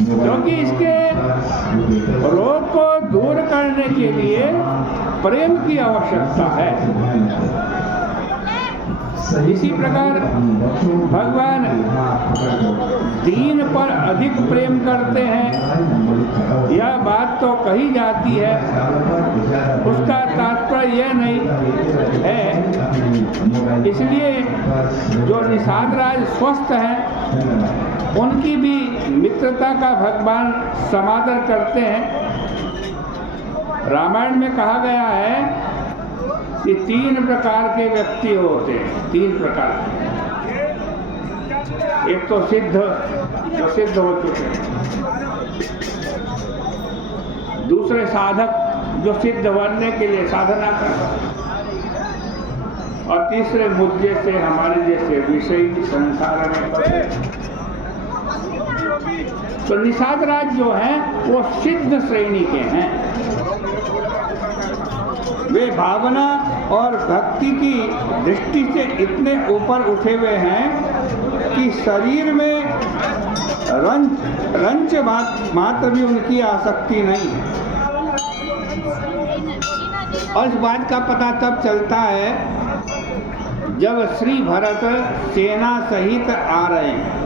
क्योंकि इसके रोग को दूर करने के लिए प्रेम की आवश्यकता है। इसी प्रकार भगवान दीन पर अधिक प्रेम करते हैं, यह बात तो कही जाती है, उसका तात्पर्य यह नहीं है। इसलिए जो निषादराज स्वस्थ हैं उनकी भी मित्रता का भगवान समादर करते हैं। रामायण में कहा गया है कि 3 प्रकार के व्यक्ति होते हैं, 3 प्रकार के। एक तो सिद्ध, जो सिद्ध हो चुके हैं, दूसरे साधक, जो सिद्ध बनने के लिए साधना कर रहे हैं, और तीसरे मुझ जैसे, हमारे जैसे विषयी संसार में पड़े। तो निषादराज जो हैं वो सिद्ध श्रेणी के हैं। वे भावना और भक्ति की दृष्टि से इतने ऊपर उठे हुए हैं कि शरीर में रंच मात्र भी उनकी आसक्ति नहीं है। और इस बात का पता तब चलता है जब श्री भरत सेना सहित आ रहे हैं।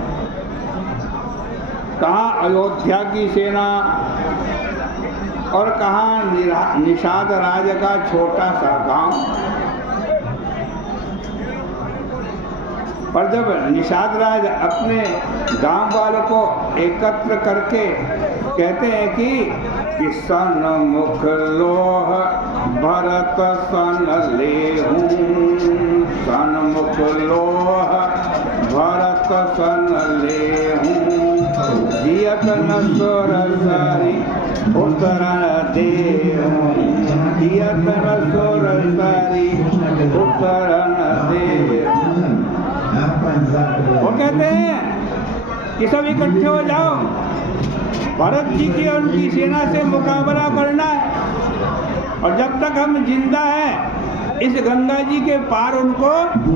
कहाँ अयोध्या की सेना और कहाँ निषादराज का छोटा सा गांव। पर जब निषादराज अपने गांव वालों को एकत्र करके कहते हैं कि सन्मुख लोह भरत सन लेहूं, सन्मुख लोह भरत सन लेहूं, जियत न सोरसारी उत्तरण देहूं, जियत न सोरसारी उत्तरण देहूं। वो कहते हैं कि सब इकट्ठे हो जाओ, भरत जी की और उनकी सेना से मुकाबला करना है, और जब तक हम जिंदा हैं इस गंगा जी के पार उनको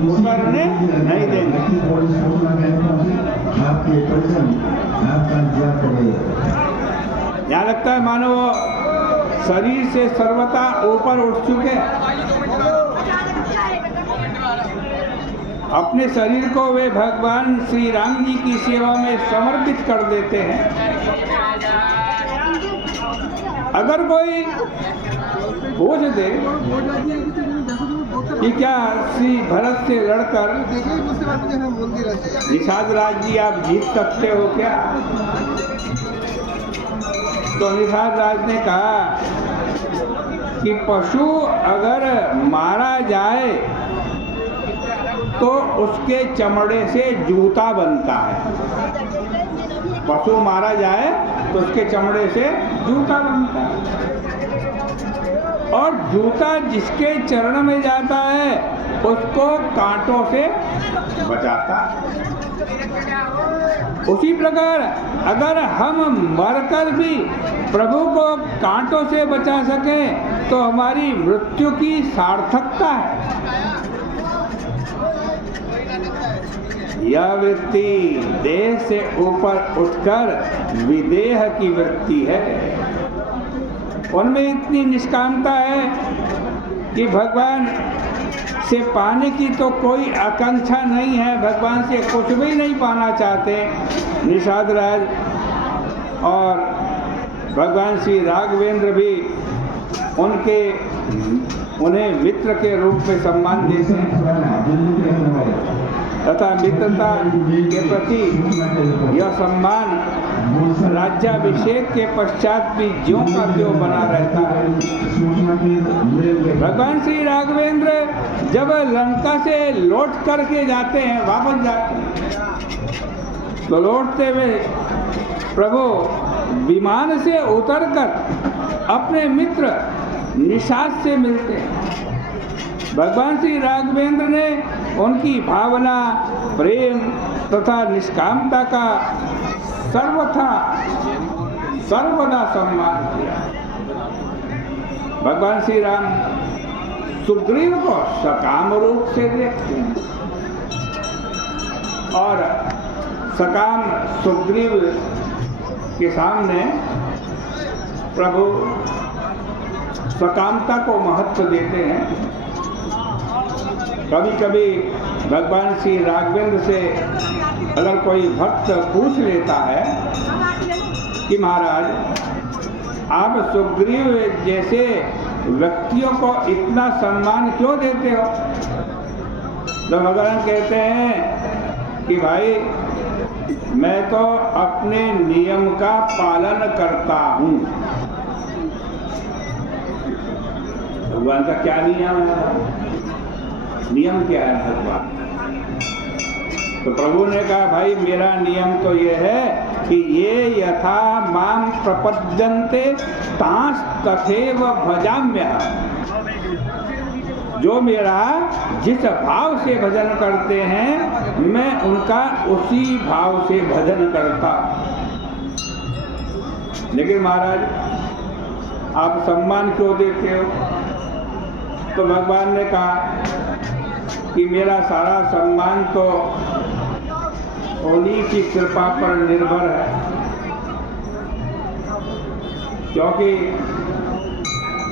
उतरने नहीं देंगे। यहाँ लगता है मानो शरीर से सर्वथा ऊपर उठ चुके, अपने शरीर को वे भगवान श्री राम जी की सेवा में समर्पित कर देते हैं। अगर कोई पूछ दे कि क्या श्री भरत से लड़कर निषादराज जी आप जीत सकते हो क्या, तो निषादराज ने कहा कि पशु अगर मारा जाए तो उसके चमड़े से जूता बनता है। पशु मारा जाए तो उसके चमड़े से जूता बनता है, और जूता जिसके चरण में जाता है उसको कांटों से बचाता है। उसी प्रकार अगर हम मरकर भी प्रभु को कांटों से बचा सकें तो हमारी मृत्यु की सार्थकता है। यह वृत्ति देह से ऊपर उठकर विदेह की वृत्ति है। उनमें इतनी निष्कामता है कि भगवान से पाने की तो कोई आकांक्षा नहीं है, भगवान से कुछ भी नहीं पाना चाहते निषादराज। और भगवान श्री राघवेंद्र भी उन्हें मित्र के रूप में सम्मान देते हैं, तथा मित्रता के प्रति यह सम्मान राज्याभिषेक के पश्चात भी ज्यों का त्यों बना रहता है। भगवान श्री राघवेंद्र जब लंका से लौट करके जाते हैं, वापस जाते हैं, तो लौटते हुए प्रभु विमान से उतरकर अपने मित्र निषाद से मिलते हैं। भगवान श्री राघवेंद्र ने उनकी भावना, प्रेम तथा निष्कामता का सर्वदा सम्मान किया। भगवान श्री राम सुग्रीव को सकाम रूप से देखते हैं और सकाम सुग्रीव के सामने प्रभु सकामता को महत्व देते हैं। कभी कभी भगवान श्री राघवेंद्र से अगर कोई भक्त पूछ लेता है कि महाराज आप सुग्रीव जैसे व्यक्तियों को इतना सम्मान क्यों देते हो, तो भगवान कहते हैं कि भाई मैं तो अपने नियम का पालन करता हूँ। भगवान का क्या नियम है? नियम क्या है भगवान? तो प्रभु ने कहा भाई मेरा नियम तो ये है कि ये यथा माम प्रपद्यन्ते तांस तथैव भजाम्यहम्। जो मेरा जिस भाव से भजन करते हैं मैं उनका उसी भाव से भजन करता। लेकिन महाराज आप सम्मान क्यों देते हो? तो भगवान ने कहा कि मेरा सारा सम्मान तो उन्हीं की कृपा पर निर्भर है, क्योंकि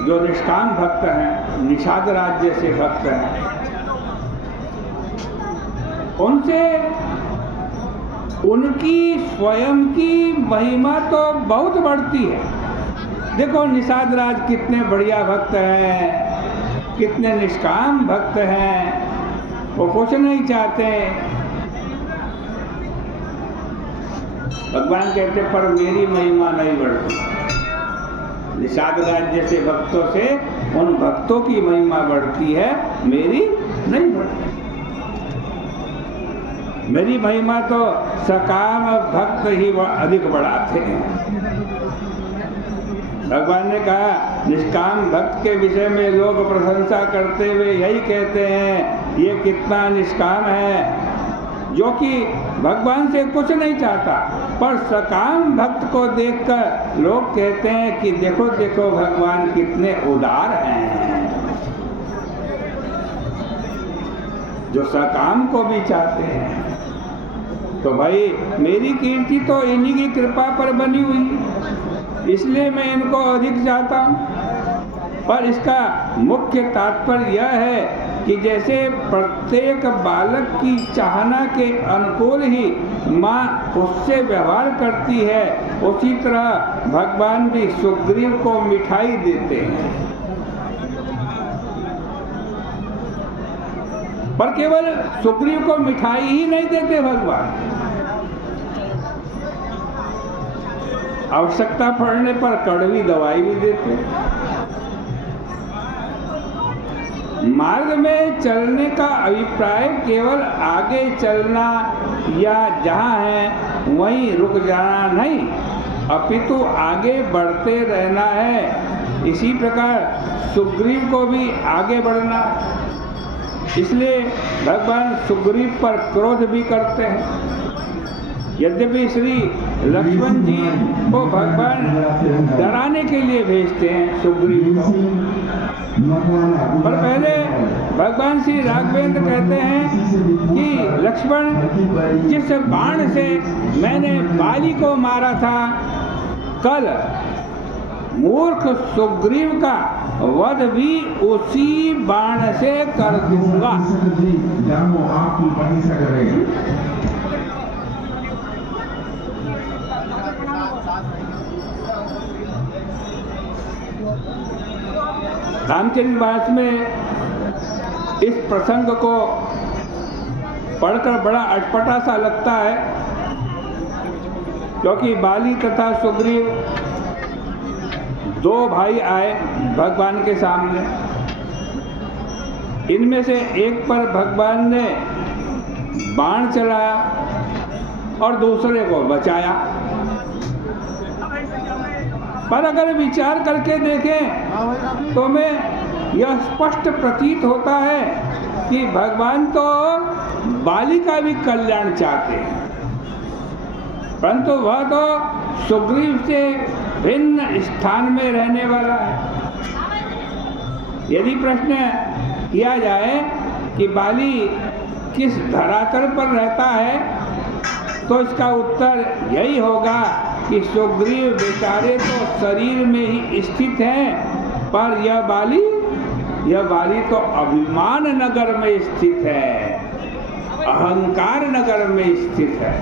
जो निष्काम भक्त हैं, निषाद राज्य से भक्त हैं, उनसे उनकी स्वयं की महिमा तो बहुत बढ़ती है। देखो निषाद राज कितने बढ़िया भक्त हैं, कितने निष्काम भक्त हैं, वो कुछ नहीं चाहते। भगवान कहते पर मेरी महिमा नहीं बढ़ती। निषाद राज्य से भक्तों से उन भक्तों की महिमा बढ़ती है, मेरी नहीं बढ़ती। मेरी महिमा तो सकाम भक्त ही अधिक बढ़ाते हैं। भगवान ने कहा निष्काम भक्त के विषय में लोग प्रशंसा करते हुए यही कहते हैं ये कितना निष्काम है, जो कि भगवान से कुछ नहीं चाहता। पर सकाम भक्त को देखकर लोग कहते हैं कि देखो देखो भगवान कितने उदार हैं, जो सकाम को भी चाहते हैं। तो भाई मेरी कीर्ति तो इन्हीं की कृपा पर बनी हुई है, इसलिए मैं इनको अधिक चाहता हूँ। पर इसका मुख्य तात्पर्य यह है कि जैसे प्रत्येक बालक की चाहना के अनुकूल ही माँ उससे व्यवहार करती है, उसी तरह भगवान भी सुग्रीव को मिठाई देते हैं। पर केवल सुग्रीव को मिठाई ही नहीं देते भगवान, आवश्यकता पड़ने पर कड़वी दवाई भी देते हैं। मार्ग में चलने का अभिप्राय केवल आगे चलना या जहाँ है वहीं रुक जाना नहीं, अपितु आगे बढ़ते रहना है। इसी प्रकार सुग्रीव को भी आगे बढ़ना, इसलिए भगवान सुग्रीव पर क्रोध भी करते हैं। यद्यपि श्री लक्ष्मण जी को भगवान डराने के लिए भेजते हैं सुग्रीव को, पर पहले भगवान श्री राघवेंद्र कहते हैं कि लक्ष्मण जिस बाण से मैंने बाली को मारा था, कल मूर्ख सुग्रीव का वध भी उसी बाण से कर दूंगा। रामचरितमानस में इस प्रसंग को पढ़कर बड़ा अटपटा सा लगता है, क्योंकि बाली तथा सुग्रीव दो भाई आए भगवान के सामने। इनमें से एक पर भगवान ने बाण चलाया और दूसरे को बचाया। पर अगर विचार करके देखें तो हमें यह स्पष्ट प्रतीत होता है कि भगवान तो बाली का भी कल्याण चाहते हैं, परंतु वह तो सुग्रीव से भिन्न स्थान में रहने वाला है। यदि प्रश्न किया जाए कि बाली किस धरातल पर रहता है, तो इसका उत्तर यही होगा कि सुग्रीव बेचारे तो शरीर में ही स्थित हैं, पर यह बाली तो अभिमान नगर में स्थित है, अहंकार नगर में स्थित है।